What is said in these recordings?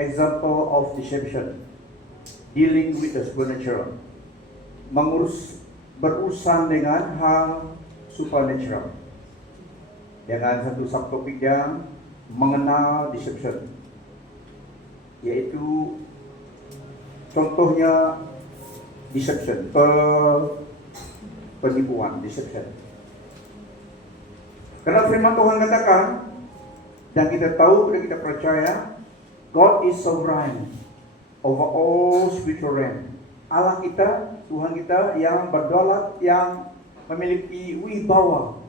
example of deception, dealing with the supernatural, berurusan dengan hal supernatural, dengan satu subtopik yang mengenal deception, yaitu contohnya deception, penipuan, deception. Karena firman Tuhan katakan, dan kita tahu dan kita percaya, God is sovereign over all spiritual realm. Allah kita, Tuhan kita yang berdaulat, yang memiliki wibawa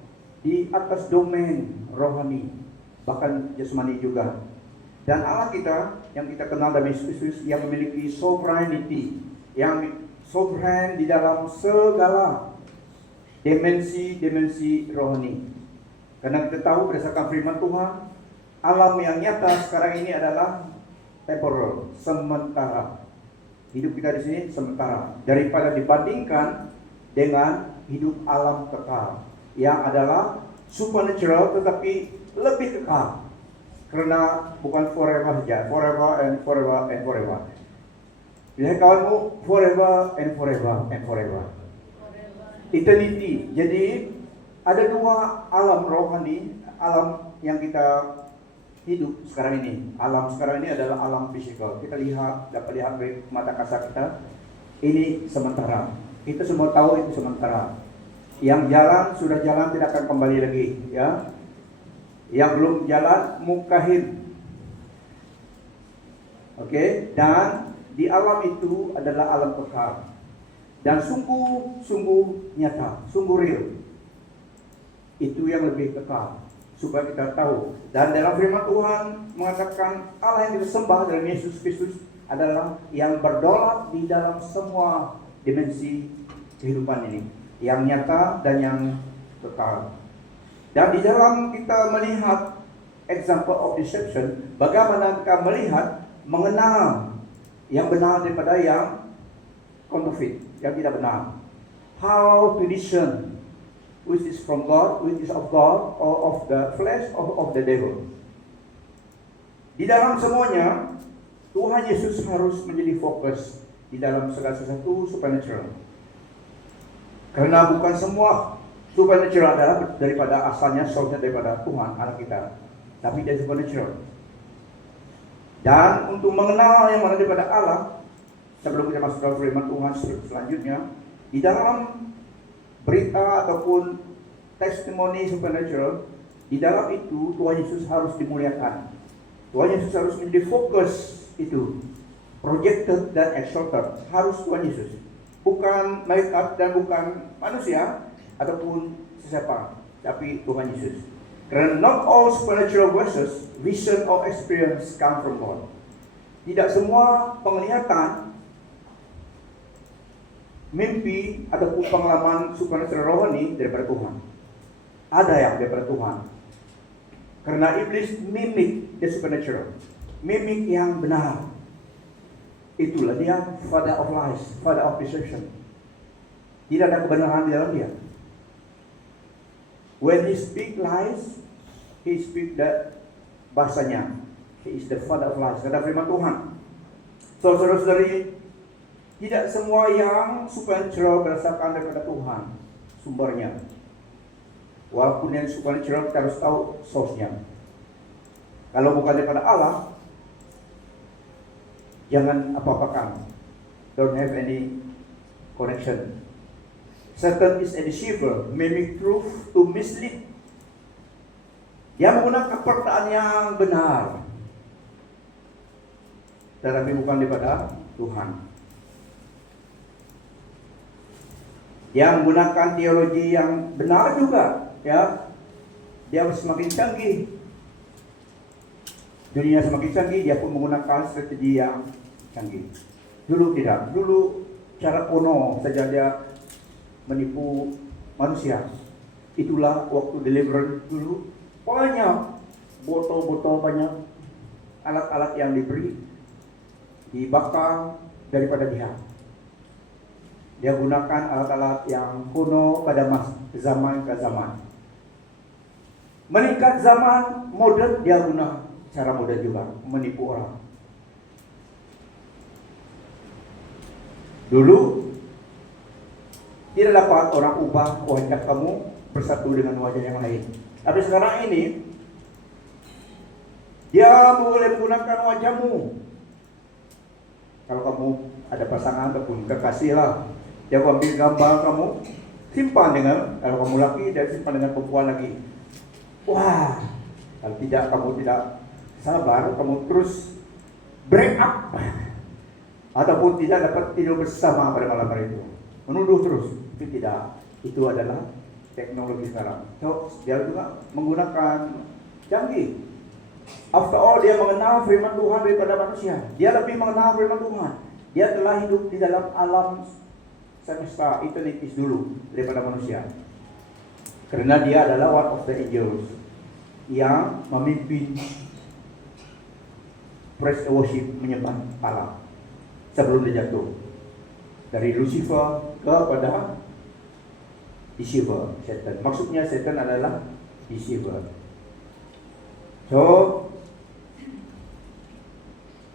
di atas domain rohani, bahkan jasmani juga. Dan Allah kita yang kita kenal dalam Yesus Kristus yang memiliki sovereignty, yang sovereign di dalam segala dimensi rohani. Karena kita tahu berdasarkan firman Tuhan, alam yang nyata sekarang ini adalah temporal, sementara. Hidup kita di sini sementara, daripada dibandingkan dengan hidup alam kekal yang adalah supernatural tetapi lebih kekal. Karena bukan forever saja, forever and forever and forever. Bila kawanmu forever and forever and forever. Eternity. Jadi ada dua alam rohani, alam yang kita hidup sekarang ini. Alam sekarang ini adalah alam fisikal. Kita dapat lihat dari mata kasar kita. Ini sementara. Kita semua tahu itu sementara. Yang jalan sudah jalan, tidak akan kembali lagi, ya. Yang belum jalan mukahid. Oke, dan di alam itu adalah alam kekal. Dan sungguh nyata, sungguh real. Itu yang lebih kekal, supaya kita tahu. Dan dalam firman Tuhan mengatakan Allah yang kita sembah dalam Yesus Kristus adalah yang berdaulat di dalam semua dimensi kehidupan ini, yang nyata dan yang kekal. Dan di dalam kita melihat example of deception, bagaimana kita melihat, mengenal yang benar daripada yang counterfeit, yang tidak benar. How to discern which is from God, which is of God, or of the flesh, or of the devil. Di dalam semuanya, Tuhan Yesus harus menjadi fokus di dalam segala sesuatu supernatural. Karena bukan semua supernatural adalah daripada asalnya, source daripada Tuhan Allah kita, tapi dari supernatural. Dan untuk mengenal yang mana daripada Allah, sebelum kita masuk dalam firman Tuhan selanjutnya, di dalam berita ataupun testimoni supernatural, di dalam itu Tuhan Yesus harus dimuliakan. Tuhan Yesus harus menjadi fokus itu, projected dan exalted, harus Tuhan Yesus, bukan malaikat dan bukan manusia ataupun sesiapa, tapi Tuhan Yesus. Karena not all supernatural verses, vision or experience come from God. Tidak semua penglihatan, mimpi ataupun pengalaman supernatural rohani daripada Tuhan. Ada yang daripada Tuhan. Karena iblis mimik the supernatural, mimik yang benar. Itulah dia father of lies, father of deception. Tidak ada kebenaran di dalam dia. When he speak lies, he speak that bahasanya. He is the father of lies. Kata firman Tuhan. So saudara-saudari, tidak semua yang supernatural berdasarkan daripada Tuhan sumbernya. Walaupun yang supernatural kita harus tahu source-nya. Kalau bukan daripada Allah, jangan apa-apakan. Don't have any connection. Satan is a deceiver, mimic truth to mislead. Yang menggunakan perkataan yang benar, tetapi bukan daripada Tuhan. Yang menggunakan teologi yang benar juga, ya, dia semakin canggih. Dunia semakin canggih, dia pun menggunakan strategi yang canggih. Dulu tidak, dulu cara kuno saja dia menipu manusia. Itulah waktu deliverance dulu, banyak botol-botol, banyak alat-alat yang diberi, dibakar daripada dia. Dia gunakan alat-alat yang kuno pada zaman ke zaman. Meningkat zaman modern, dia guna cara modern juga menipu orang. Dulu tidak dapat orang ubah wajah kamu bersatu dengan wajah yang lain. Tapi sekarang ini dia boleh menggunakan wajahmu. Kalau kamu ada pasangan ataupun kekasih lah, dia ambil gambar kamu, simpan dengan, kalau kamu laki, dia simpan dengan perempuan lagi. Wah, kalau tidak, kamu tidak sabar, kamu terus break up, ataupun tidak dapat tidur bersama pada malam hari itu, menuduh terus. Tapi tidak, itu adalah teknologi sekarang. So, dia juga menggunakan canggih. After all, dia mengenal firman Tuhan daripada manusia. Dia lebih mengenal firman Tuhan. Dia telah hidup di dalam alam semesta eternities dulu daripada manusia. Karena dia adalah one of the angels yang memimpin praise and worship, menyembah Allah sebelum dia jatuh. Dari Lucifer kepada deceiver, Satan. Maksudnya Satan adalah deceiver. So,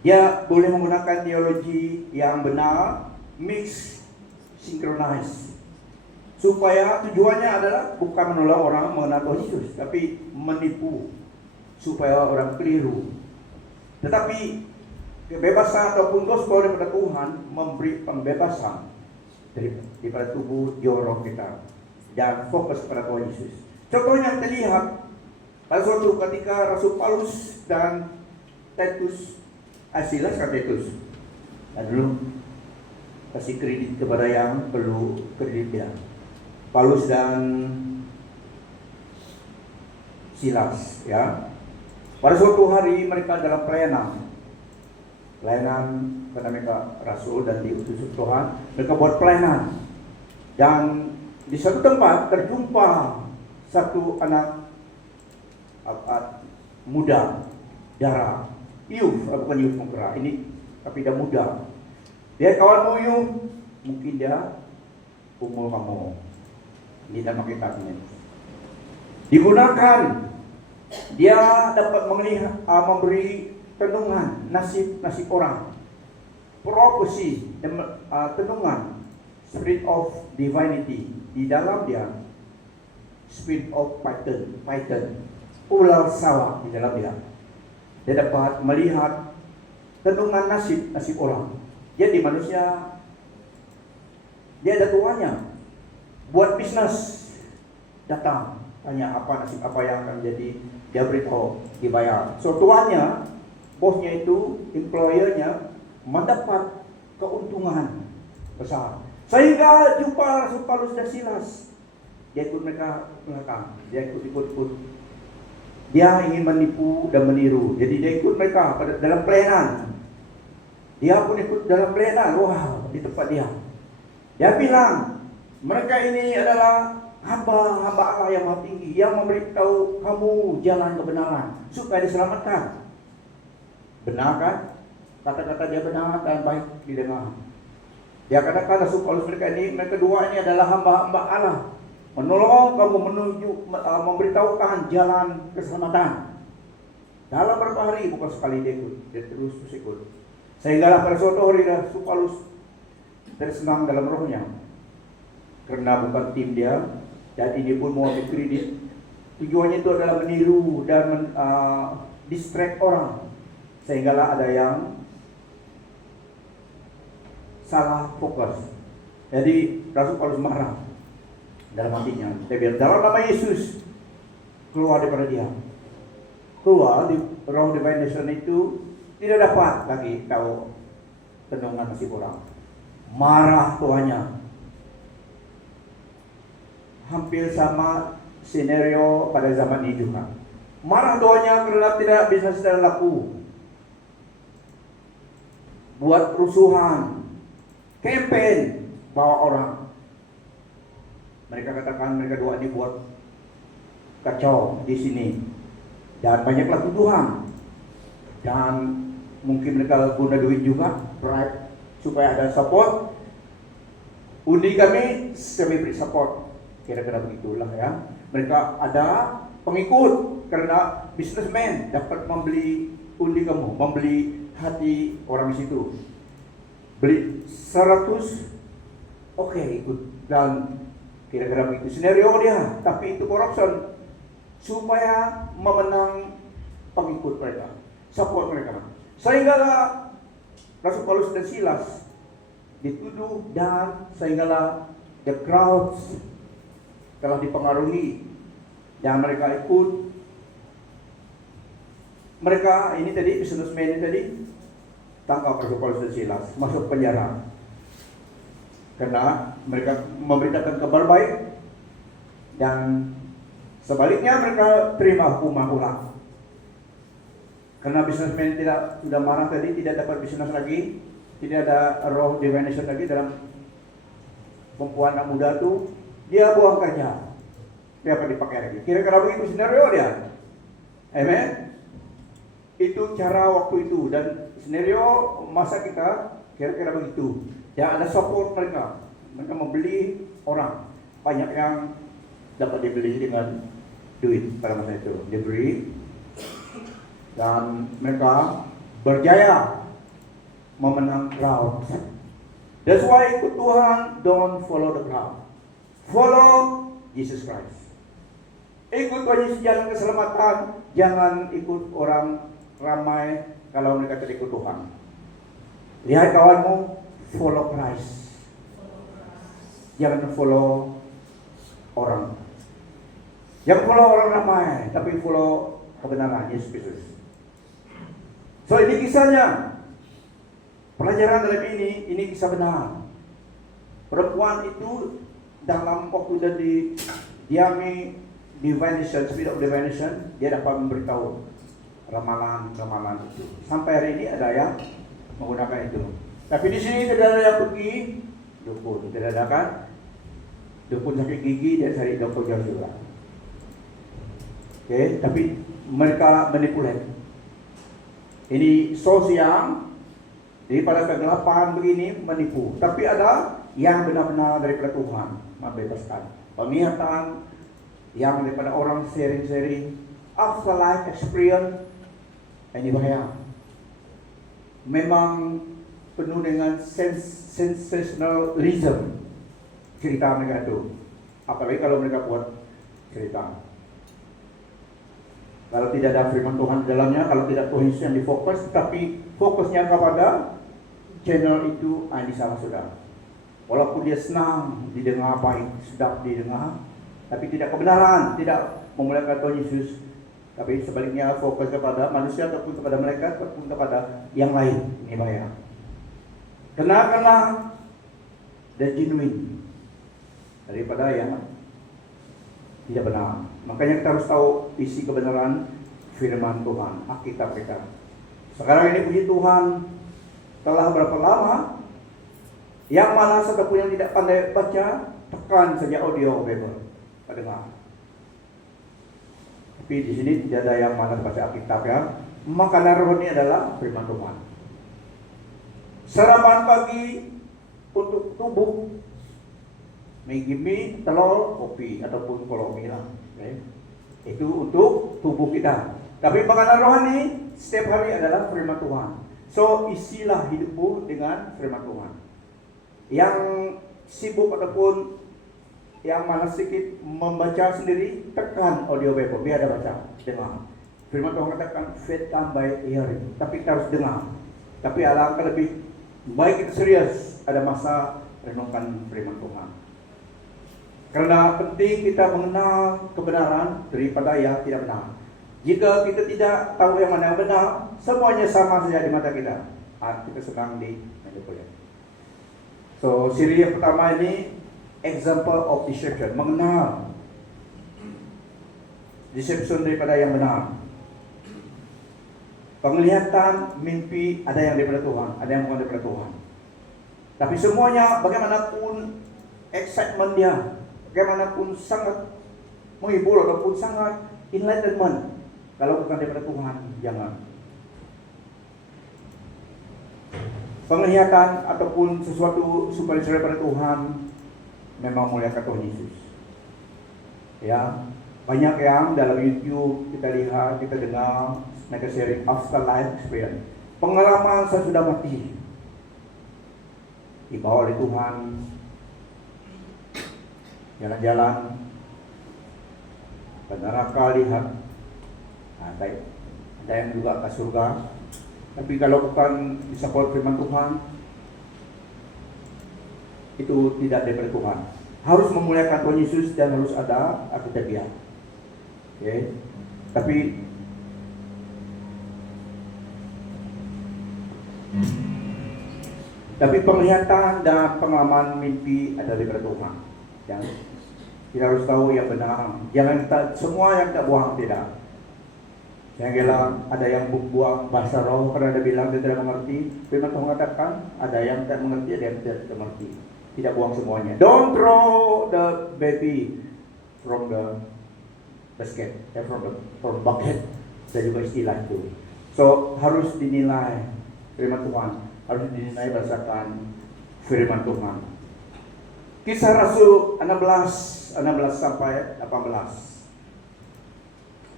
dia boleh menggunakan teologi yang benar, mix, synchronize, supaya tujuannya adalah bukan menolong orang mengenal Tuhan Yesus, tapi menipu supaya orang keliru. Tetapi kebebasan ataupun gospel daripada Tuhan memberi pembebasan daripada tubuh jorok kita dan fokus pada Tuhan Yesus. Contohnya kita lihat pada suatu ketika Rasul Paulus dan Titus, Silas kan Titus, dulu kasih kredit kepada yang perlu kredit dia. Paulus dan Silas, ya. Pada suatu hari mereka dalam pelayanan karena mereka rasul dan diutus Tuhan, mereka buat pelayanan. Dan di satu tempat terjumpa satu anak muda, darah, bukan youth mukra, ini tapi dia muda. Dia kawanmu youth, mungkin dia umur kamu. Ini nama kitabnya. Digunakan, dia dapat memberi tenungan nasib orang, profesi, tenungan, spirit of divinity di dalam dia, spirit of python, ular sawah di dalam dia. Dia dapat melihat tenungan nasib orang. Jadi manusia, dia ada tuannya, buat bisnis, datang tanya apa nasib apa yang akan jadi, dia beritahu, dibayar. So tuannya, bosnya itu, employernya mendapat keuntungan besar. Sehingga jumpa Rasul Paulus dan Silas, dia ikut mereka belakang, dia ikut. Dia ingin menipu dan meniru. Jadi dia ikut mereka dalam pelayanan. Dia pun ikut dalam pelayanan. Wow, di tempat dia. Dia bilang, mereka ini adalah hamba Allah yang maha tinggi, yang memberitahu kamu jalan kebenaran supaya diselamatkan. Benar kan? Kata-kata dia benar dan baik didengar. Dia katakan Rasul Paulus mereka dua ini adalah hamba-hamba Allah, menolong kamu memberitahukan jalan keselamatan. Dalam beberapa hari, bukan sekali dia terus ikut. Sehinggalah pada suatu hari Rasul Paulus tersenang dalam rohnya, karena bukan tim dia, jadi dia pun mau ambil kredit. Tujuannya itu adalah meniru dan distract orang, sehinggalah ada yang salah fokus. Jadi Rasul Paulus marah dalam hatinya. Dia bilang, dalam nama Yesus, keluar daripada dia. Keluar di roh divine nation itu tidak dapat lagi tahu tenungan nasib orang. Marah tuannya. Hampir sama scenario pada zaman ini juga. Marah tuannya karena tidak bisa secara laku. Buat kerusuhan, campaign, bawa orang. Mereka katakan mereka dua ini buat kacau di sini. Dan banyaklah tuduhan. Dan mungkin mereka guna duit juga, bribe, supaya ada support. Undi kami beri support. Kira-kira begitulah ya. Mereka ada pengikut karena businessman dapat membeli undi kamu, membeli hati orang di situ. beli 100, oke ikut, dan kira-kira begitu scenario dia, tapi itu corruption supaya memenang pengikut mereka, support mereka. Sehinggalah Rasul Paulus dan Silas dituduh, dan sehinggalah the crowds telah dipengaruhi dan mereka ikut. Mereka ini tadi, businessman ini tadi, tangkap Rasul Paulus dan Silas, masuk penjara karena mereka memberitakan kabar baik, dan sebaliknya mereka terima hukuman ulang. Karena businessman tidak sudah marah tadi, tidak dapat bisnis lagi, tidak ada roh divination lagi dalam perempuan anak muda itu, dia buang kerja, dia akan dipakai lagi. Kira-kira begitu scenario dia. Amen. Itu cara waktu itu, dan scenario masa kita kira-kira begitu. Ya, ada support mereka membeli orang, banyak yang dapat dibeli dengan duit pada masa itu, diberi, dan mereka berjaya memenang crowd. That's why ikut Tuhan, don't follow the crowd, follow Jesus Christ. Ikut Tuhan Yesus, jalan keselamatan, jangan ikut orang ramai kalau mereka tidak ikut Tuhan. Lihat kawanmu, follow Christ, jangan follow orang. Jangan follow orang ramai, tapi follow kebenaran Yesus Kristus. So ini kisahnya, pelajaran dalam ini kisah benar. Perempuan itu dalam waktu dia diami divination, spirit of divination, dia dapat memberitahu ramalan-ramalan itu. Sampai hari ini ada yang menggunakan itu. Tapi di sini tidak ada yang pergi dukun, tidak ada kan? Dukun sakit gigi dan cari dokter jauh juga. Oke, tapi mereka manipulasi. Ini sos yang daripada kegelapan begini menipu. Tapi ada yang benar-benar daripada Tuhan membebaskan. Penglihatan yang daripada orang sharing-sharing afterlife experience, ini bahaya. Memang penuh dengan sensationalism cerita mereka itu. Apalagi kalau mereka buat cerita. Kalau tidak ada firman Tuhan di dalamnya, kalau tidak Tuhan Yesus yang difokus, tapi fokusnya kepada channel itu, ini sama sudah. Walaupun dia senang didengar baik, sedap didengar, tapi tidak kebenaran, tidak memuliakan Tuhan Yesus, tapi sebaliknya fokus kepada manusia ataupun kepada mereka ataupun kepada yang lain. Ini bahaya. Kena dan genuine daripada yang tidak benar. Makanya kita harus tahu isi kebenaran firman Tuhan, Alkitab kita. Sekarang ini puji Tuhan, telah berapa lama yang mana ataupun yang tidak pandai baca, tekan saja audio Bible, dengar. Tapi di sini tidak ada yang mana baca Alkitab ya. Makanan rohani adalah firman Tuhan. Sarapan pagi untuk tubuh, mie, telur, kopi ataupun kolomi lah. Okay. Itu untuk tubuh kita. Tapi makanan rohani setiap hari adalah firman Tuhan. So isilah hidupmu dengan firman Tuhan. Yang sibuk ataupun yang malas sedikit membaca sendiri, tekan audio Bible, biar ada baca, dengar. Firman Tuhan katakan faith come by hearing. Tapi kita harus dengar. Tapi alangkah lebih baik kita serius ada masa renungkan firman Tuhan. Karena penting kita mengenal kebenaran daripada yang tidak benar. Jika kita tidak tahu yang mana yang benar, semuanya sama saja di mata kita. Kita sedang dimanipulasi. So, siri yang pertama ini example of deception, mengenal deception daripada yang benar. Penglihatan, mimpi ada yang daripada Tuhan, ada yang bukan daripada Tuhan. Tapi semuanya bagaimanapun excitement dia, bagaimanapun sangat menghibur ataupun sangat enlightenment, kalau bukan daripada Tuhan, jangan. Penglihatan ataupun sesuatu supaya daripada Tuhan, memang muliakan Tuhan Yesus. Ya, banyak yang dalam YouTube kita lihat, kita dengar, mereka sharing afterlife experience. Pengalaman sesudah mati. dibawa oleh Tuhan, jalan-jalan, ke neraka lihat, ada yang juga ke surga. Tapi kalau bukan bisa firman Tuhan, itu tidak daripada Tuhan. Harus memuliakan Tuhan Yesus dan harus ada aktivitas. Okay. Tapi penglihatan dan pengalaman mimpi adalah daripada Tuhan. Yang kita harus tahu yang benar. Jangan semua yang tak buang tidak. Yang bilang ada yang buang bahasa roh karena dia bilang dia tidak mengerti. Firman Tuhan mengatakan ada yang tak mengerti, ada yang tidak mengerti. Tidak buang semuanya. Don't throw the baby from the basket, from bucket. Saya juga istilah itu. So harus dinilai firman Tuhan, harus dinilai berdasarkan firman Tuhan. Kisah Rasul 16 sampai 18.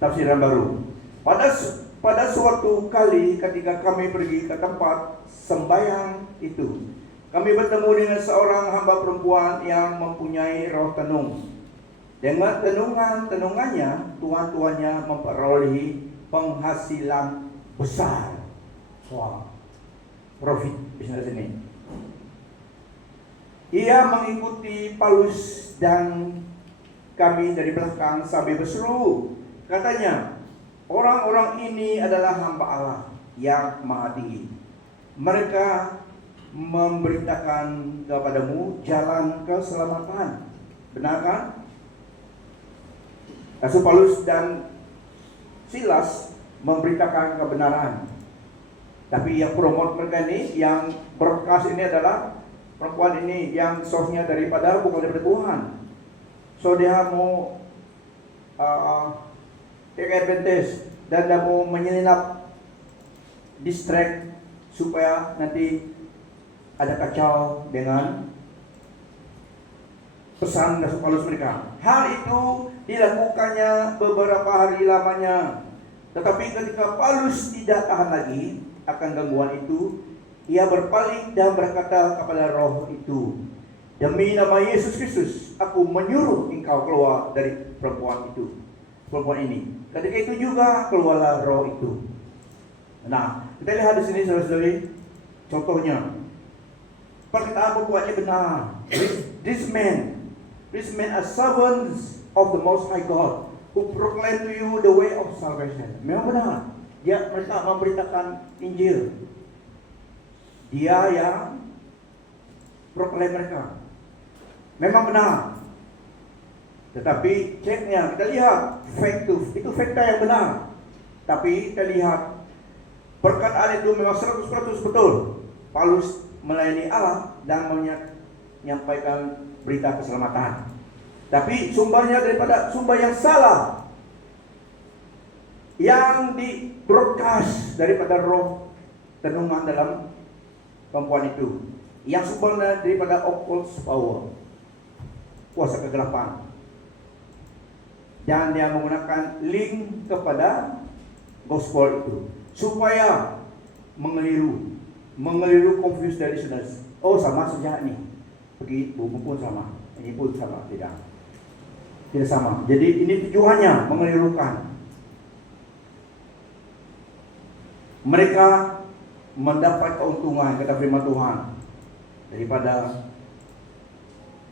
Tafsiran baru. Pada suatu kali ketika kami pergi ke tempat sembahyang itu, kami bertemu dengan seorang hamba perempuan yang mempunyai roh tenung. Dengan tenungannya, tuan-tuannya memperolehi penghasilan besar. Wah, profit bisnis ini. Ia mengikuti Paulus dan kami dari belakang sambil berseru. Katanya, orang-orang ini adalah hamba Allah yang Maha Tinggi. Mereka memberitakan kepadamu jalan keselamatan. Benar kan? Rasul Paulus dan Silas memberitakan kebenaran. Tapi yang promote mereka ini, yang berkas ini adalah perempuan ini yang source-nya bukan daripada Tuhan. So dia mau take advantage dan dia mau menyelinap, distract supaya nanti ada kacau dengan pesan Rasul Paulus mereka. Hal itu dilakukannya beberapa hari lamanya. Tetapi ketika Paulus tidak tahan lagi akan gangguan itu, ia berpaling dan berkata kepada roh itu, demi nama Yesus Kristus, aku menyuruh engkau keluar dari perempuan ini. Ketika itu juga keluarlah roh itu. Nah, kita lihat di sini saudara-saudari, contohnya perkataan perempuannya benar. This man are servants of the Most High God who proclaim to you the way of salvation. Memang benar. Mereka memberitakan Injil. Dia yang proklaim mereka. Memang benar. Tetapi ceknya kita lihat itu fakta yang benar. Tapi kita lihat perkataan itu memang 100% betul. Paulus melayani Allah dan menyampaikan berita keselamatan. Tapi sumbernya daripada sumber yang salah, yang di broadcast daripada roh tenungan dalam perempuan itu, yang sumbernya daripada occult power, kuasa kegelapan, dan dia menggunakan link kepada gospel itu supaya mengeliru confuse dari listeners. Oh, sama saja nih, pergi buku pun sama, ini pun sama, tidak sama. Jadi ini tujuannya mengelirukan. Mereka mendapat keuntungan, kata firman Tuhan, daripada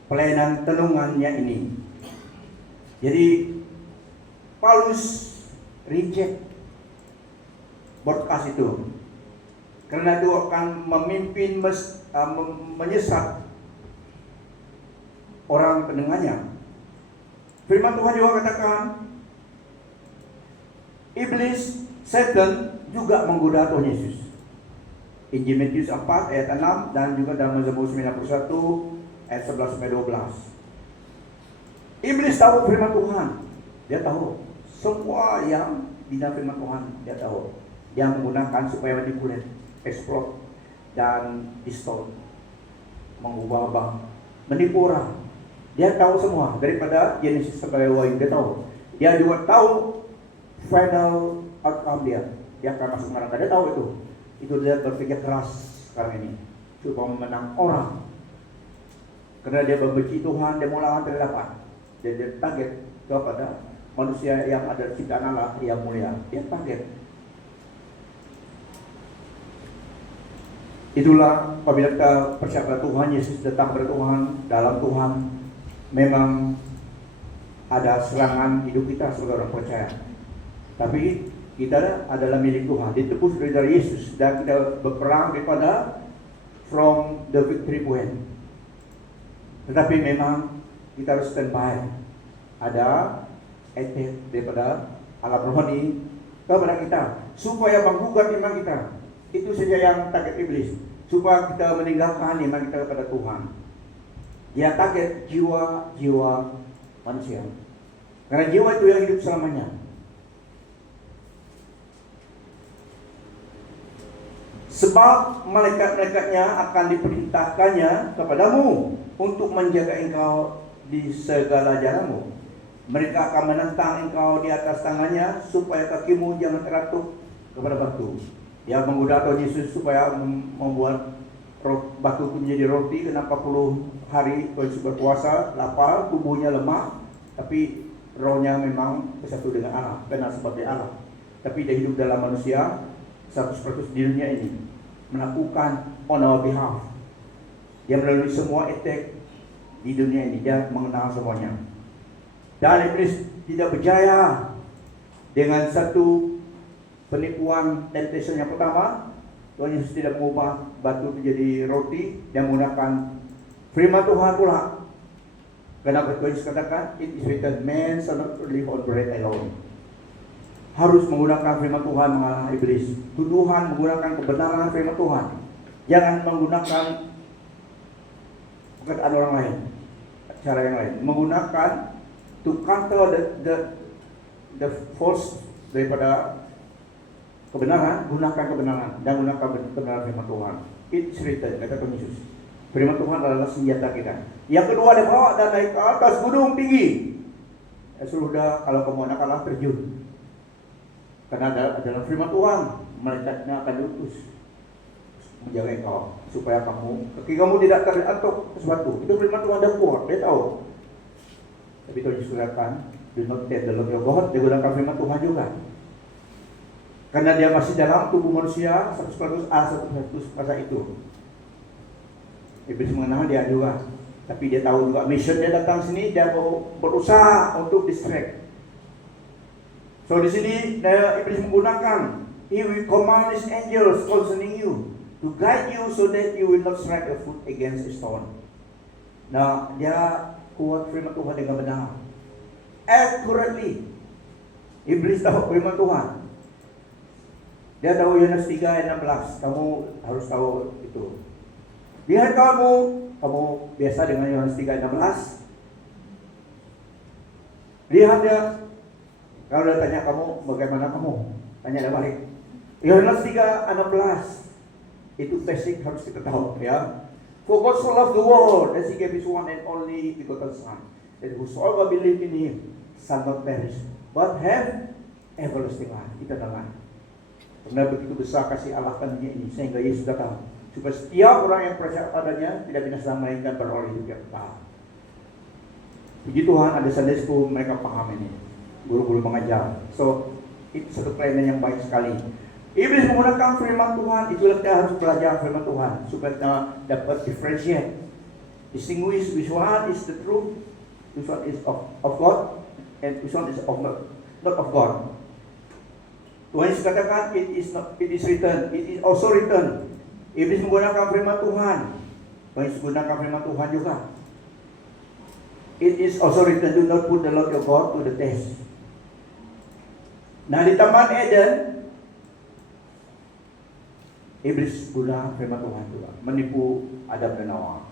pelayanan tenungannya ini. Jadi Paulus reject broadcast itu, karena itu akan memimpin menyesat orang pendengarnya. Firman Tuhan juga katakan, iblis, Satan juga menggoda Tuhan Yesus. Injil Matius 4 ayat 6 dan juga dalam Mazmur 91 ayat 11 sampai 12. Iblis tahu firman Tuhan. Dia tahu semua yang bina firman Tuhan, dia tahu. Dia menggunakan supaya manipulate, explode dan distort, mengubah-ubah, menipu orang. Dia tahu semua daripada Genesis sampai Wahyu, dia tahu. Dia juga tahu final outcome dia. Dia akan masuk neraka. Dia tahu itu. Itu dia berpikir keras sekarang ini. supaya memenang orang. Karena dia membenci Tuhan, dia mau lawan terdapat. Dia target kepada manusia yang ada ciptaan Allah yang mulia. Dia target. Itulah apabila kita percaya Tuhan Yesus datang kepada Tuhan, dalam Tuhan memang ada serangan hidup kita sebagai orang percaya. Tapi kita adalah milik Tuhan, ditebus dari Yesus, dan kita berperang daripada from the victory point. Tetapi memang kita harus standby. Ada attack daripada alam rohani kepada kita supaya menggugat iman kita. Itu saja yang target iblis, supaya kita meninggalkan iman kita kepada Tuhan. Dia target jiwa-jiwa manusia, karena jiwa itu yang hidup selamanya. Sebab malaikat-malaikatnya akan diperintahkannya kepadamu untuk menjaga engkau di segala jalanmu. Mereka akan menentang engkau di atas tangannya supaya kakimu jangan teratup kepada batu. Dia menggoda Tuhan Yesus supaya membuat batu itu menjadi roti. Kenapa 40 hari Tuhan Yesus berpuasa, lapar, tubuhnya lemah, tapi rohnya memang bersatu dengan Allah, benar seperti Allah. Tapi dia hidup dalam manusia 100% di dunia ini, melakukan on our behalf. Dia melalui semua attack di dunia ini, dia mengenal semuanya. Dan iblis tidak berjaya dengan satu penipuan temptation yang pertama. Tuhan Yesus tidak mengubah batu menjadi roti, dan menggunakan firman Tuhan pula. Kenapa Tuhan Yesus katakan, it is written, man shall not live on bread alone. Harus menggunakan firman Tuhan mengalah iblis. Tuduhan menggunakan kebenaran firman Tuhan. Jangan menggunakan perkataan orang lain, cara yang lain. Menggunakan to counter the false daripada kebenaran, gunakan kebenaran dan gunakan kebenaran firman Tuhan. It's written, kata Tuhan Yesus. Firman Tuhan adalah senjata kita. Yang kedua, dia bawa dan naik ke atas gunung tinggi. Ya sudah, kalau kamu anak-anak terjun. Karena dalam firman Tuhan, malaikatnya akan diutus menjaga engkau supaya kaki kamu tidak terantuk ke sesuatu. Itu firman Tuhan dah kuat, dia tahu. Tapi Tuhan Yesus katakan, do not tempt the Lord your God. Dia gunakan firman Tuhan juga. Karena dia masih dalam tubuh manusia 100% A, 100% pada itu. Iblis mengenal dia juga. Tapi dia tahu juga mission dia datang sini, dia mau berusaha untuk distract. So di sini iblis menggunakan, he will command his angels concerning you to guide you so that you will not strike a foot against a stone. Nah, dia kuat firman Tuhan dengan benar, accurately. Iblis tahu firman Tuhan. Dia tahu Yohanes 3 ayat 16. Kamu harus tahu itu. Lihat kamu biasa dengan Yohanes 3 ayat 16. Lihat dia. Kalau dia tanya kamu, bagaimana kamu? Tanya dia balik. Yohanes 3 ayat 16. Itu basic harus kita tahu, ya. For God so loved the world that he gave his one and only begotten Son, that whosoever believe in him shall not perish, but have everlasting life. Itu adalah. Karena begitu besar kasih Allah kan dunia ini, sehingga Yesus datang supaya setiap orang yang percaya padanya tidak binasa melainkan beroleh hidup yang kekal. Puji Tuhan, ada Sunday school mereka paham ini, guru-guru mengajar. So itu satu pelayanan yang baik sekali. Iblis menggunakan firman Tuhan, itulah kita harus belajar firman Tuhan supaya kita dapat differentiate, distinguish which one is the truth, which one is of God, and which one is not of God. Tuhan Yesus katakan, it is written, it is also written. Iblis menggunakan firman Tuhan, Tuhan Yesus menggunakan firman Tuhan juga. It is also written, do not put the Lord your God to the test. Nah, di Taman Eden, iblis guna firman Tuhan juga, menipu Adam dan Hawa.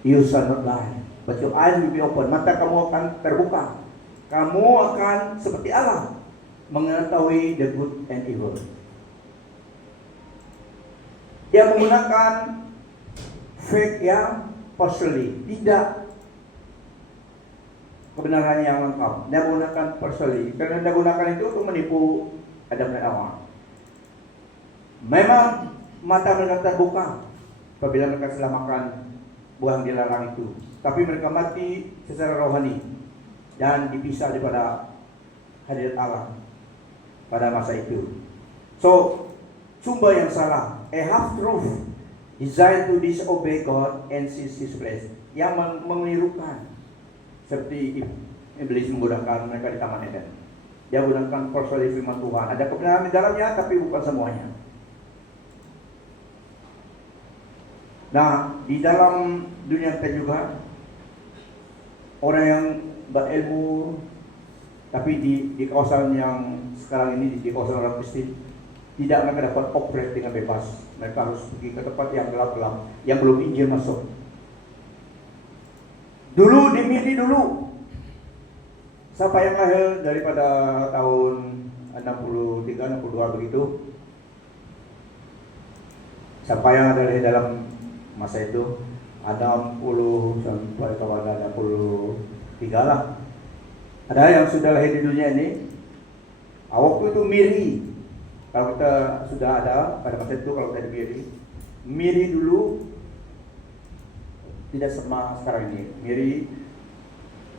You shall not lie, but your eyes will be open. Mata kamu akan terbuka. Kamu akan seperti Allah, mengetahui the good and evil. Dia menggunakan faith yang partially, tidak kebenaran yang lengkap. Dia menggunakan partially, karena dia gunakan itu untuk menipu Adam dan Hawa. Memang mata mereka terbuka, apabila mereka telah makan buah yang dilarang itu. Tapi mereka mati secara rohani dan dipisah daripada hadirat Allah pada masa itu. So, sumber yang salah, a half truth designed to disobey God and seize His place, yang menirukan seperti iblis menggunakan mereka di Taman Eden. Dia menggunakan persuasi firman Tuhan. Ada kebenaran di dalamnya, tapi bukan semuanya. Nah, di dalam dunia kita juga orang yang berilmu, tapi di kawasan yang sekarang ini di kawasan orang Kristen tidak mereka dapat operate dengan bebas. Mereka harus pergi ke tempat yang gelap-gelap, yang belum Injil masuk. Dulu dimilih dulu. Siapa yang lahir daripada tahun 63, 62 begitu? Siapa yang ada di dalam masa itu? Ada 60 sampai tahun 63 lah. Ada yang sudah lahir di dunia ini. Waktu itu Miri. Kalau kita sudah ada pada masa itu, kalau kita di Miri dulu tidak sama sekarang ini. Miri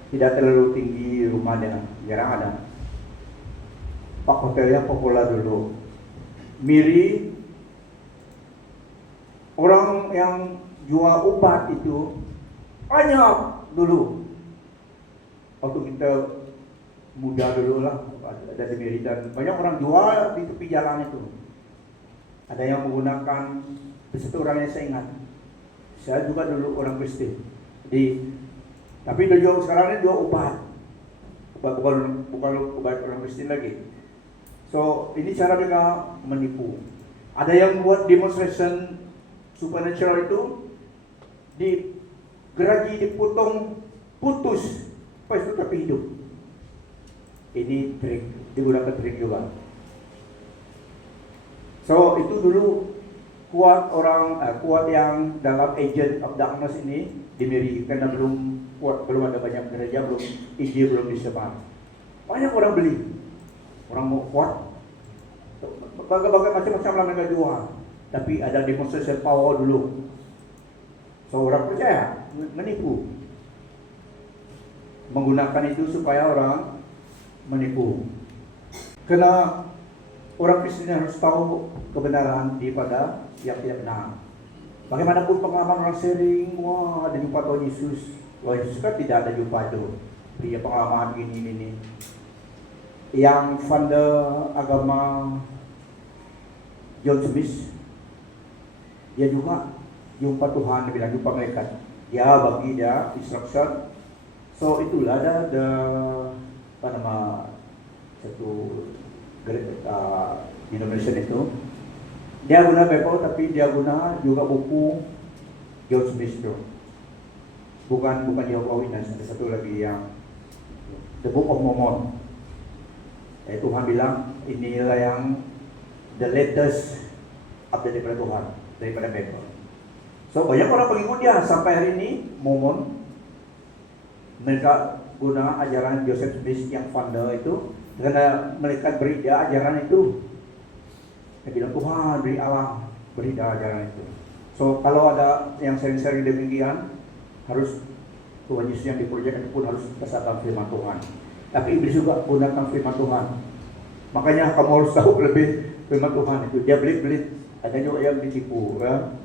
tidak terlalu tinggi rumahnya, jarang ada. Pak hotelnya populer dulu. Miri, orang yang jual obat itu banyak dulu. Waktu kita muda dulu lah, ada di Miri, dan banyak orang jual di tepi jalan itu. Ada yang menggunakan, satu orang yang saya ingat, saya juga dulu orang Kristen. Tapi dia jual sekarang ini jual obat, bukan obat orang Kristen lagi. So ini cara mereka menipu. Ada yang buat demonstration supernatural itu, digeragi, dipotong, putus, pas itu tapi hidup. Ini trik, digunakan trik juga. So itu dulu kuat yang dalam agent of darkness ini dimiliki, karena belum ada banyak gereja, Injil belum disebar. Banyak orang beli, orang mau kuat, berbagai macam lah mereka jual. Tapi ada demonstration power dulu. So orang percaya, menipu, menggunakan itu supaya orang menipu. Karena orang Kristen harus tahu kebenaran daripada yang tidak benar. Bagaimanapun pengalaman orang sharing, wah ada jumpa Tuhan Yesus. Tuhan Yesus kan tidak ada jumpa itu. Dia pengalaman ini. Yang founder agama John Smith, dia juga jumpa Tuhan, dia bilang jumpa malaikat. Dia bagi dia instruction. So itulah ada satu denomination itu. Dia guna Bible, tapi dia guna juga buku John Smith itu. Bukan Jehovah's Witness, ada satu lagi yang The Book of Mormon. Tuhan bilang inilah yang the latest update daripada Tuhan, daripada Bible. So banyak orang pengikut dia sampai hari ini Mormon. Mereka guna ajaran Joseph Smith yang founder itu, karena mereka beri dia ajaran itu. Dia bilang Tuhan beri Allah, beri dia ajaran itu. So kalau ada yang sering-sering demikian, harus Tuhan Yesus yang dipercaya itu pun harus kesatuan firman Tuhan. Tapi iblis juga gunakan firman Tuhan. Makanya kamu harus tahu lebih firman Tuhan itu. Dia belit-belit, ada juga yang ditipu, ya.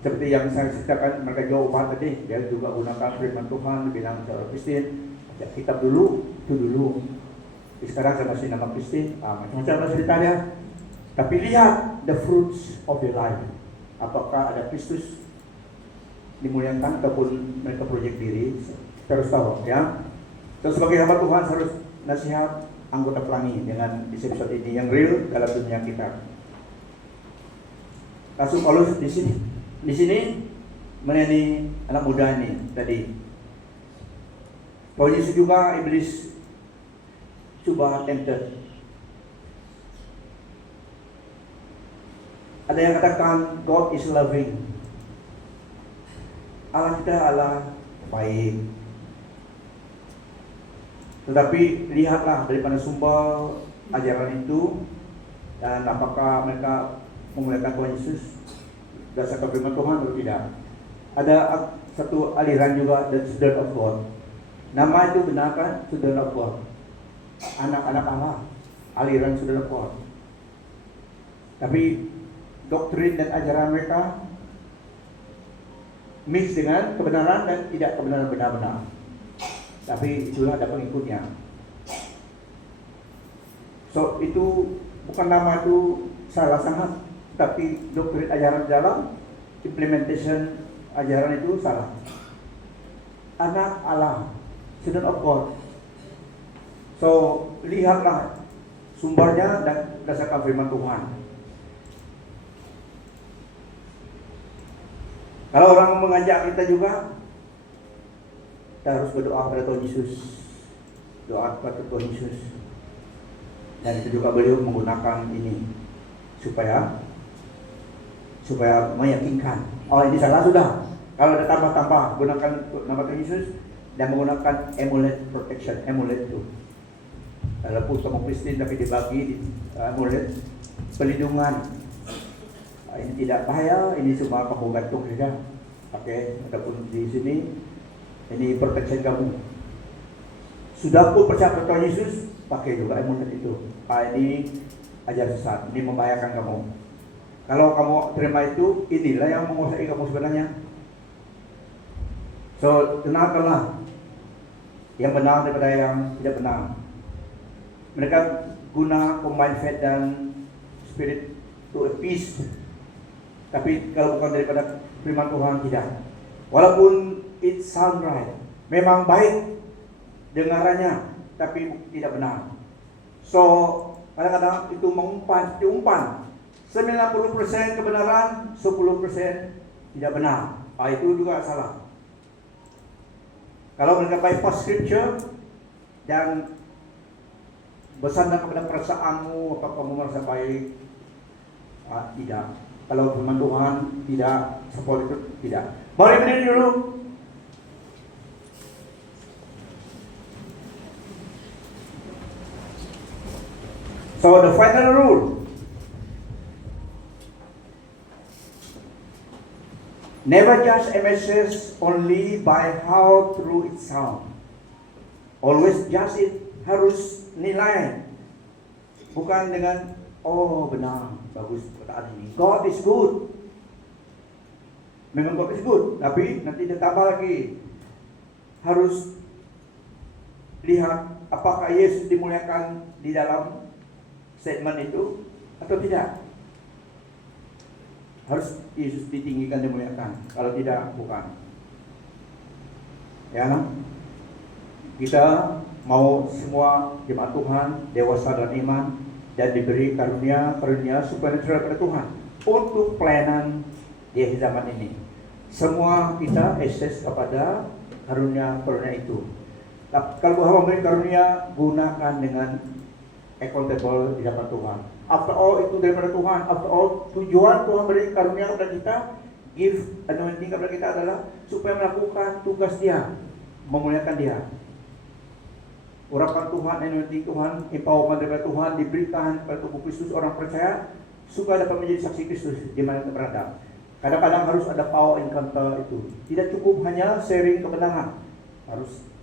Seperti yang saya ceritakan, mereka jauh banget tadi, dia juga gunakan firman Tuhan, bilang seorang Kristen, baca kitab dulu, itu dulu. Sekarang saya masih nama Kristen, macam-macam ceritanya. Tapi lihat the fruits of the life. Apakah ada Kristus dimuliakan ataupun mereka projek diri, kita harus tahu, ya. Terus sebagai hamba Tuhan harus nasihat anggota pelangi dengan episode ini yang real dalam dunia kita. Rasul Paulus di sini mengenai anak muda ini tadi. Paulus juga iblis coba tempted. Ada yang katakan God is loving. Allah kita Allah baik. Tetapi lihatlah daripada sumber ajaran itu dan apakah mereka memuliakan Tuhan Yesus. berdasarkan firman Tuhan atau tidak. Ada satu aliran juga, the Children of God. Nama itu benar kan? Children of God. Anak-anak Allah, aliran Children of God. Tapi doktrin dan ajaran mereka mix dengan kebenaran dan tidak kebenaran benar-benar. Tapi itulah ada pengikutnya. So itu bukan nama itu salah sangat, tapi doktrin ajaran dalam implementation ajaran itu salah. Anak Allah, Children of God. So lihatlah sumbernya dan berdasarkan firman Tuhan. Kalau orang mengajak kita juga, kita harus berdoa pada Tuhan Yesus, doa kepada Tuhan Yesus. Dan itu juga beliau menggunakan ini supaya meyakinkan. Oh ini salah sudah. Kalau ada tambah-tambah gunakan nama Tuhan Yesus dan menggunakan amulet protection, amulet itu. Walaupun kamu Kristen tapi dibagi di amulet pelindungan. Ini tidak bahaya, ini cuma kamu gantung saja. Pakai ataupun di sini ini protection kamu. Sudah pun percaya pada Tuhan Yesus, pakai juga amulet itu. Ini ajar sesat, ini membahayakan kamu. Kalau kamu terima itu, inilah yang menguasai kamu sebenarnya. So, kenalkanlah yang benar daripada yang tidak benar. Mereka guna combine faith dan spirit to a peace. Tapi kalau bukan daripada firman Tuhan, tidak. Walaupun it sound right, memang baik dengarannya, tapi tidak benar. So, kadang-kadang itu diumpan 90% kebenaran, 10% tidak benar. Itu juga salah. Kalau mereka bypass scripture dan bersandar kepada perasaanmu, apakah kamu merasa baik? Tidak. Kalau firman Tuhan tidak seperti itu, tidak. Mari berdiri dulu. So the final rule. Never judge a message only by how true it sounds. Always judge it, harus nilai. Bukan dengan, oh benar, bagus perkataan ini. God is good. Memang God is good, tapi nanti ditambah lagi. Harus lihat apakah Yesus dimuliakan di dalam statement itu atau tidak. Harus Yesus ditinggikan, dimuliakan. Kalau tidak, bukan. Ya, kita mau semua jemaat Tuhan dewasa dalam iman dan diberi karunia supernatural pada Tuhan untuk pelayanan di akhir zaman ini. Semua kita akses kepada karunia itu. Kalau Tuhan memberi karunia, gunakan dengan accountable di hadapan Tuhan. After all, itu daripada Tuhan. After all, tujuan Tuhan beri karunia kepada kita, give anointing kepada kita adalah supaya melakukan tugas Dia, memuliakan Dia. Urapan Tuhan, anointing Tuhan, empowerment daripada Tuhan diberikan kepada tubuh Kristus orang percaya supaya dapat menjadi saksi Kristus di mana kita berada. Kadang-kadang harus ada power encounter itu. Tidak cukup hanya sharing kebenaran.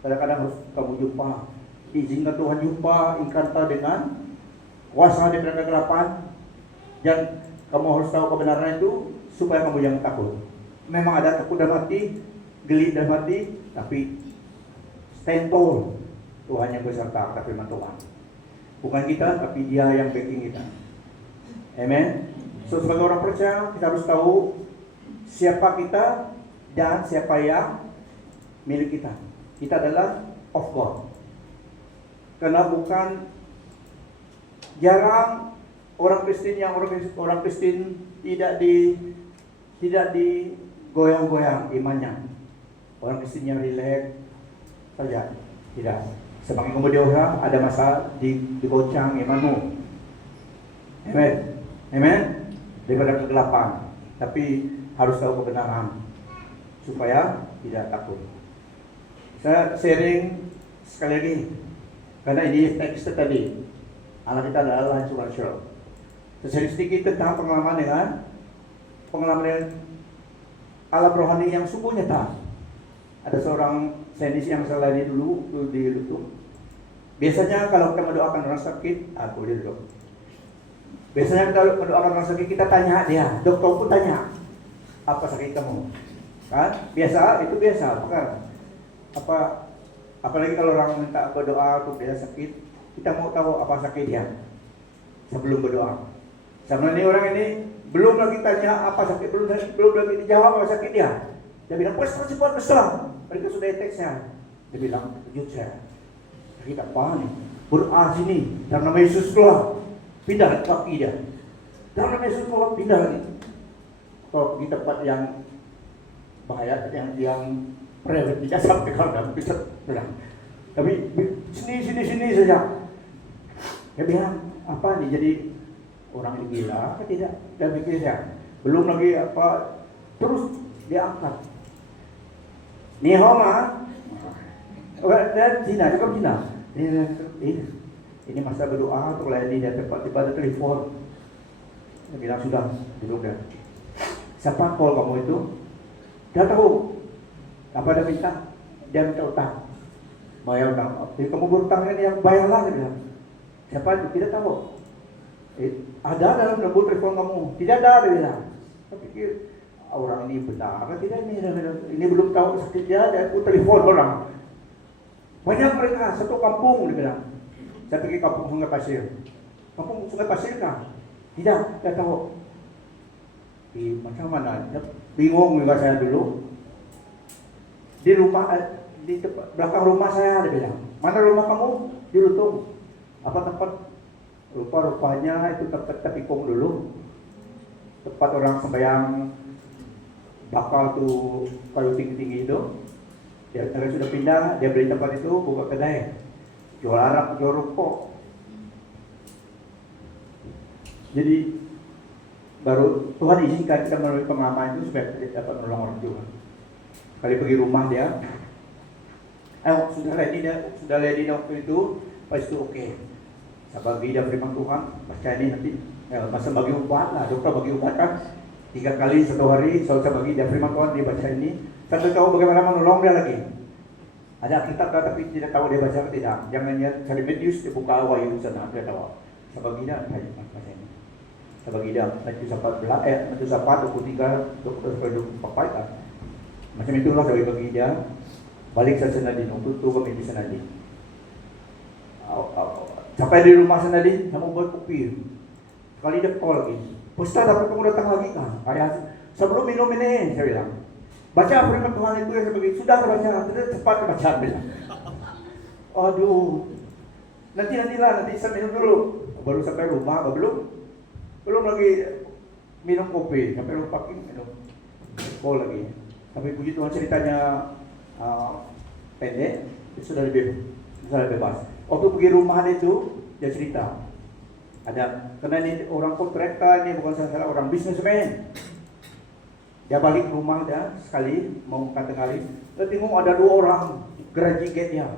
Kadang-kadang harus kamu jumpa, izinkan Tuhan jumpa encounter dengan kuasa daripada kegelapan, dan kamu harus tahu kebenaran itu supaya kamu jangan takut. Memang ada takut dalam hati, geli dalam hati, tapi stand tall. Tuhan yang beserta kata firman Tuhan. Bukan kita, tapi Dia yang backing kita. Amen. So sebagai orang percaya, kita harus tahu siapa kita dan siapa yang milik kita. Kita adalah of God. Karena bukan jarang orang Kristen tidak digoyang-goyang imannya. Orang Kristen yang rileks saja, tidak. Semakin kamu dewasa, ada masa digocang imanmu. Amen. Amen. Daripada kegelapan. Tapi harus tahu kebenaran supaya tidak takut. Saya sharing sekali lagi, karena ini teks tadi. Allah kita adalah Allah yang supernatural. Saya sharing sedikit tentang pengalaman dengan pengalaman alam rohani yang sungguh nyata. Ada seorang saintis yang saya layani dulu di Lutung. Biasanya kalau kita mendoakan orang sakit, aku dia duduk. Biasanya kita mendoakan orang sakit, kita tanya dia, dokter pun tanya, apa sakit kamu? Kan? Biasa, itu biasa, bukan? Apalagi kalau orang minta berdoa untuk dia sakit, kita mau tahu apa sakit dia sebelum berdoa. Sama ini orang ini belum lagi tanya apa sakit, belum lagi dijawab apa sakit dia. Dia bilang, cepat besar. Mereka sudah deteksinya. Dia bilang, kejut saya. Sakit apa nih? Berdoa sini. Dalam nama Yesus keluar. Pindah kaki dia. Dalam nama Yesus keluar, pindah lagi. Kalau di tempat yang bahaya, yang private, tidak sampai kalau bisa bilang. Tapi sini saja. Dia bilang, apa nih? Jadi orang ini gila atau tidak? Dan pikirnya, belum lagi apa, terus diangkat. Ni Homa, dan Cina, cakap Cina. Ini masa berdoa untuk layani dia tiba-tiba ada telepon. Dia bilang sudah, duduk dah. Siapa call kamu itu? Dia tahu apa dia minta? Dia minta utang, bayar utang. Jadi kamu berutang ini yang bayarlah, dia bilang. Siapa itu? Tidak tahu. Ada dalam lembu telepon kamu? Tidak ada, dia bilang. Saya pikir orang ini benar atau tidak ini belum tahu sakit dia aku telepon orang. Banyak mereka, satu kampung, dia bilang. Saya pergi kampung Sungai Pasir. Kampung Sungai Pasir kan? Tidak, saya tahu. Macam mana? Bingung juga saya dulu. Di rumah, di belakang rumah saya, dia bilang. Mana rumah kamu? Di Lutung. Apa tempat? Rupa-rupanya itu tempat tepikung dulu. Tempat orang sembahyang bakal tuh kayu tinggi-tinggi itu. Dia sudah pindah, dia beli tempat itu, buka kedai, jual arak, jual rokok. Jadi baru Tuhan izinkan kita melalui pengalaman itu supaya kita dapat menolong orang juga. Kali pergi rumah dia, sudah ready waktu itu, pas itu oke. Saya bagi dia firman Tuhan, baca ini nanti masa bagi obat lah, dokter bagi obat kan 3 kali 1 hari, saya bagi dia firman Tuhan, dia baca ini. Saya tahu bagaimana menolong dia lagi. Ada kitab tapi tidak tahu dia baca atau tidak. Jangan lihat cari Matius, dia buka Wahyu sana, dia tahu. Saya bagi dia baca ini. Saya bagi dia Matius 4, 23, 24 kan. Macam itulah saya bagi dia. Balik ke Senadin, waktu itu kami di Senadin. Sampai di rumah Senadin, saya mau buat kopi. Sekali dia call lagi. Ustaz, dapat kamu datang lagi kan? Sebelum minum ini, saya bilang. Baca firman Tuhan itu yang sebagai sudah baca, tidak cepat baca bilang. Aduh, nanti saya minum dulu. Baru sampai rumah, belum lagi minum kopi, sampai lupa minum. Call lagi. Tapi puji Tuhan ceritanya pendek, sudah lebih bebas. Waktu pergi rumah itu, dia cerita. Karena ini orang kontraktor, ini bukan salah orang bisnismen. Dia balik ke rumah dia sekali, mau kata kali, dia tengok ada 2 orang geraji gate dia.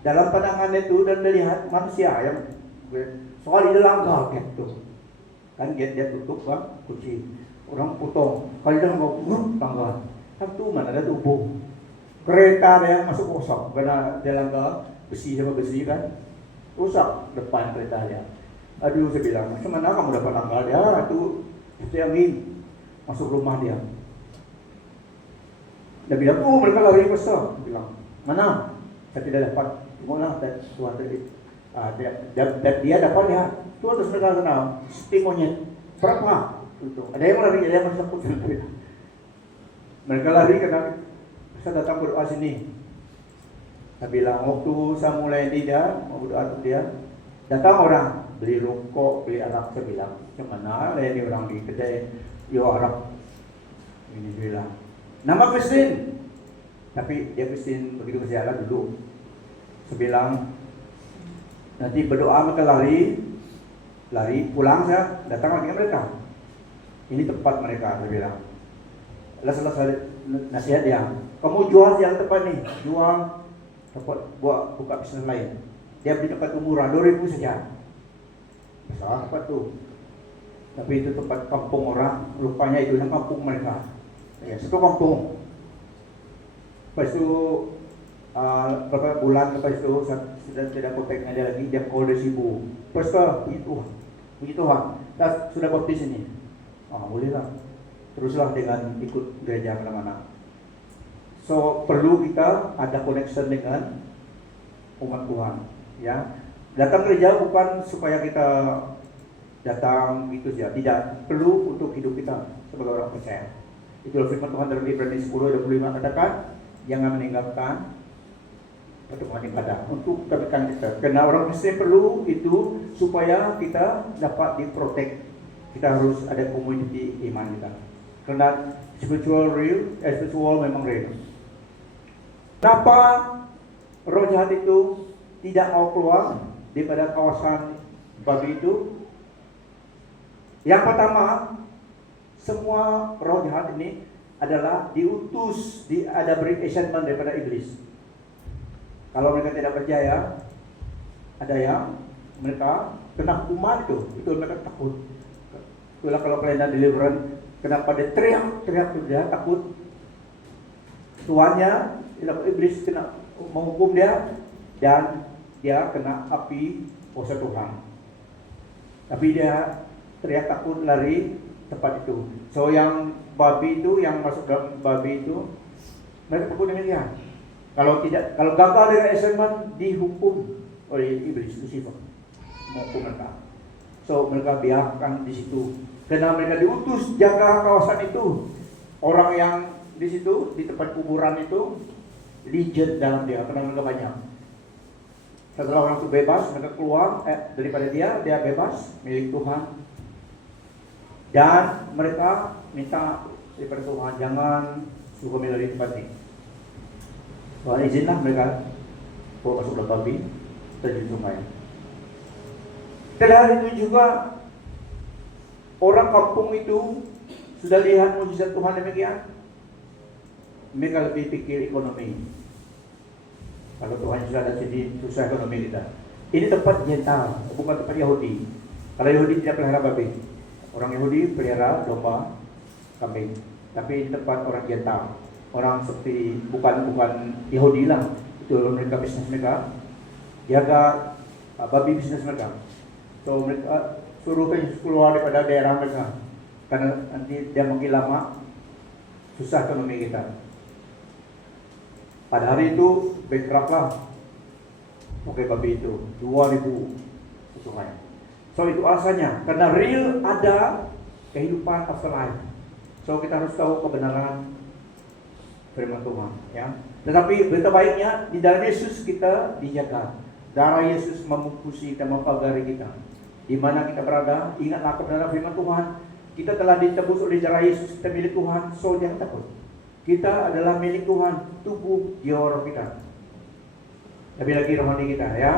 Dalam pandangan itu dan melihat manusia yang soal di dalam gate itu. Kan gate dia tutup bang, kunci. Orang potong, kalau dia mau tangga. Satu mana ada tubuh. Kereta dia masuk kosong, karena dia langgar besi sama besi kan. Rusak depan kereta dia. Aduh, saya bilang, macam mana kamu dapat tanggal dia? Itu yang ini masuk rumah dia. Dia bilang, mereka lari besar. Dia bilang, mana? Saya tidak dapat. Tengoklah Tuhan tadi. Dia dapat ya. Tuhan terus mereka kenal. Monyet. Berapa? Ada yang lari, ada yang masuk. Mereka lari karena saya datang berdoa sini. Saya bilang, waktu saya mulai dia, mau berdoa untuk dia, datang orang, beli rokok, beli arak. Saya bilang, macam mana ini orang di kedai, yo arak. Ini bilang, nama Kristen. Tapi dia Kristen begitu kesialan dulu. Saya bilang, nanti berdoa mereka lari, pulang saya datang lagi ke mereka. Ini tempat mereka, saya bilang. Selesai nasihat dia, kamu jual yang tempat nih, jual. Buat buka bisnis lain. Dia beli tempat murah 2.000 saja. Masalah apa tuh? Tapi itu tempat kampung orang, rupanya itu yang kampung mereka. Ya, satu kampung. Lepas itu beberapa bulan lepas itu sudah tidak kontak dengan dia lagi, dia call dia sibuk. Lepas itu, puji Tuhan, sudah baptis ini. Bolehlah. Teruslah dengan ikut gereja mana-mana. So perlu kita ada connection dengan umat Tuhan. Ya, datang gereja bukan supaya kita datang gitu saja, tidak, perlu untuk hidup kita sebagai orang percaya. Itulah firman Tuhan dalam Ibrani 10:25 katakan, jangan meninggalkan pertemuan ibadah untuk kebaikan kita. Karena orang Kristen perlu itu supaya kita dapat diprotek. Kita harus ada community iman kita. Karena spiritual memang real. Kenapa roh jahat itu tidak mau keluar daripada kawasan babi itu? Yang pertama, semua roh jahat ini adalah diutus, ada beri assignment daripada iblis. Kalau mereka tidak percaya, ada yang mereka kena hukuman itu mereka takut. Itulah kalau kalian deliverance, kenapa dia teriak dia takut. Tuannya, iblis kena menghukum dia dan dia kena api kuasa Tuhan. Tapi dia teriak takut lari tempat itu. So yang babi itu, yang masuk dalam babi itu, mereka takut demikian. Kalau gagal dengan assignment, dihukum oleh iblis Lucifer, menghukum mereka. So mereka biarkan di situ. Karena mereka diutus jaga kawasan itu. Orang yang di situ, di tempat kuburan itu, legion dalam dia, karena mereka banyak. Setelah orang itu bebas, mereka keluar daripada dia bebas, milik Tuhan. Dan mereka minta daripada Tuhan, jangan suruh kami dari tempat ini. Tuhan izinlah mereka bawa masuk dalam babi, terjun sungai. Dari itu juga orang kampung itu sudah lihat mukjizat Tuhan demikian, mereka lebih pikir ekonomi. Kalau Tuhan sudah ada sini, susah ekonomi kita. Ini tempat Gentile, bukan tempat Yahudi. Kalau Yahudi tidak pelihara babi. Orang Yahudi pelihara domba, kambing. Tapi ini tempat orang Gentile. Orang seperti bukan Yahudi lah. Itu mereka bisnis mereka. Jaga babi bisnis mereka. So mereka suruh keluar daripada daerah mereka. Karena nanti dia makin lama susah ekonomi kita. Pada hari itu bankrupt lah. Oke, babi itu 2.000 sungai. So itu alasannya, karena real ada kehidupan afterlife. So kita harus tahu kebenaran firman Tuhan, ya. Tetapi berita baiknya di dalam Yesus kita dijaga. Darah Yesus memungkusi dan mempagari kita. Di mana kita berada, ingatlah kebenaran firman Tuhan. Kita telah ditebus oleh darah Yesus, kita milik Tuhan. So jangan takut. Kita adalah milik Tuhan, tubuh jiwa roh kita. Lebih lagi rohani kita, ya.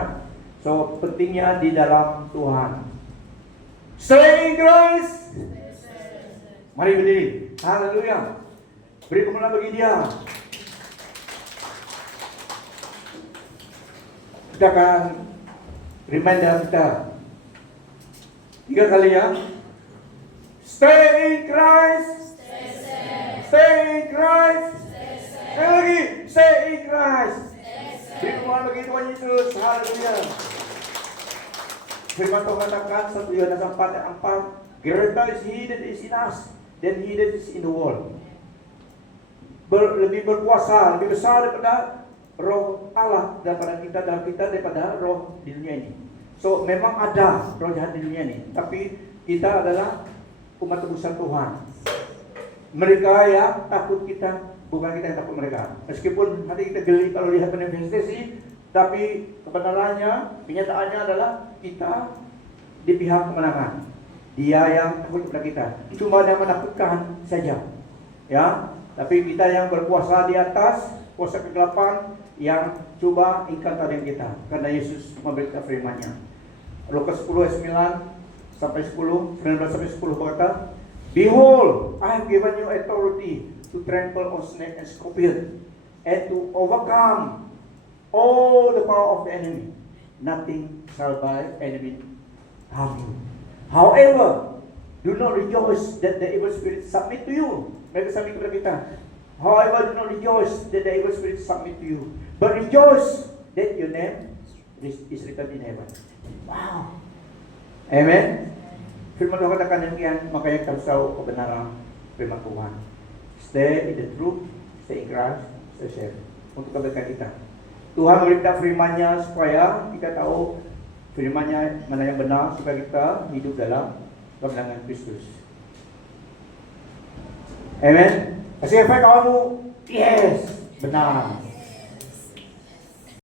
So pentingnya di dalam Tuhan. Stay in Christ. Mari berdiri. Haleluya. Beri kemuliaan bagi Dia. Kita akan reminder kita 3 kali ya. Stay in Christ. Stay in Christ. Sekali lagi, stay in Christ. Beri kemuliaan bagi Tuhan Yesus. Haleluya. Firman Tuhan katakan 1 Yohanes 4:4, greater is He that is in us than he that is in the world. Lebih berkuasa, lebih besar daripada roh Allah daripada kita, dan kita daripada roh di dunia ini. So memang ada roh jahat di dunia ini, tapi kita adalah umat tebusan Tuhan. Mereka yang takut kita, bukan kita yang takut mereka. Meskipun nanti kita geli kalau lihat manifestasi, tapi kebenarannya, kenyataannya adalah kita di pihak kemenangan. Dia yang takut kepada kita, cuma dia menakutkan saja, ya. Tapi kita yang berkuasa di atas kuasa kegelapan, yang coba ingkar kita, karena Yesus memberikan firman-Nya. Lukas 10:9 sampai 10, 19 sampai 10 berkata, behold, I have given you authority to trample on snake and scorpion, and to overcome all the power of the enemy. Nothing shall by enemy harm you. However, Do not rejoice that the evil spirit submit to you. Mereka submit kepada kita. However, do not rejoice that the evil spirit submit to you. But rejoice that your name is written in heaven. Wow. Amen. Firman Tuhan katakan demikian, makanya kita harus tahu kebenaran firman Tuhan. Stay in the truth, stay in Christ, stay safe. Untuk kebaikan kita. Tuhan memberi kita firman-Nya supaya kita tahu firman-Nya mana yang benar, supaya kita hidup dalam kemenangan Kristus. Amen. Kasih efek kamu, yes, benar.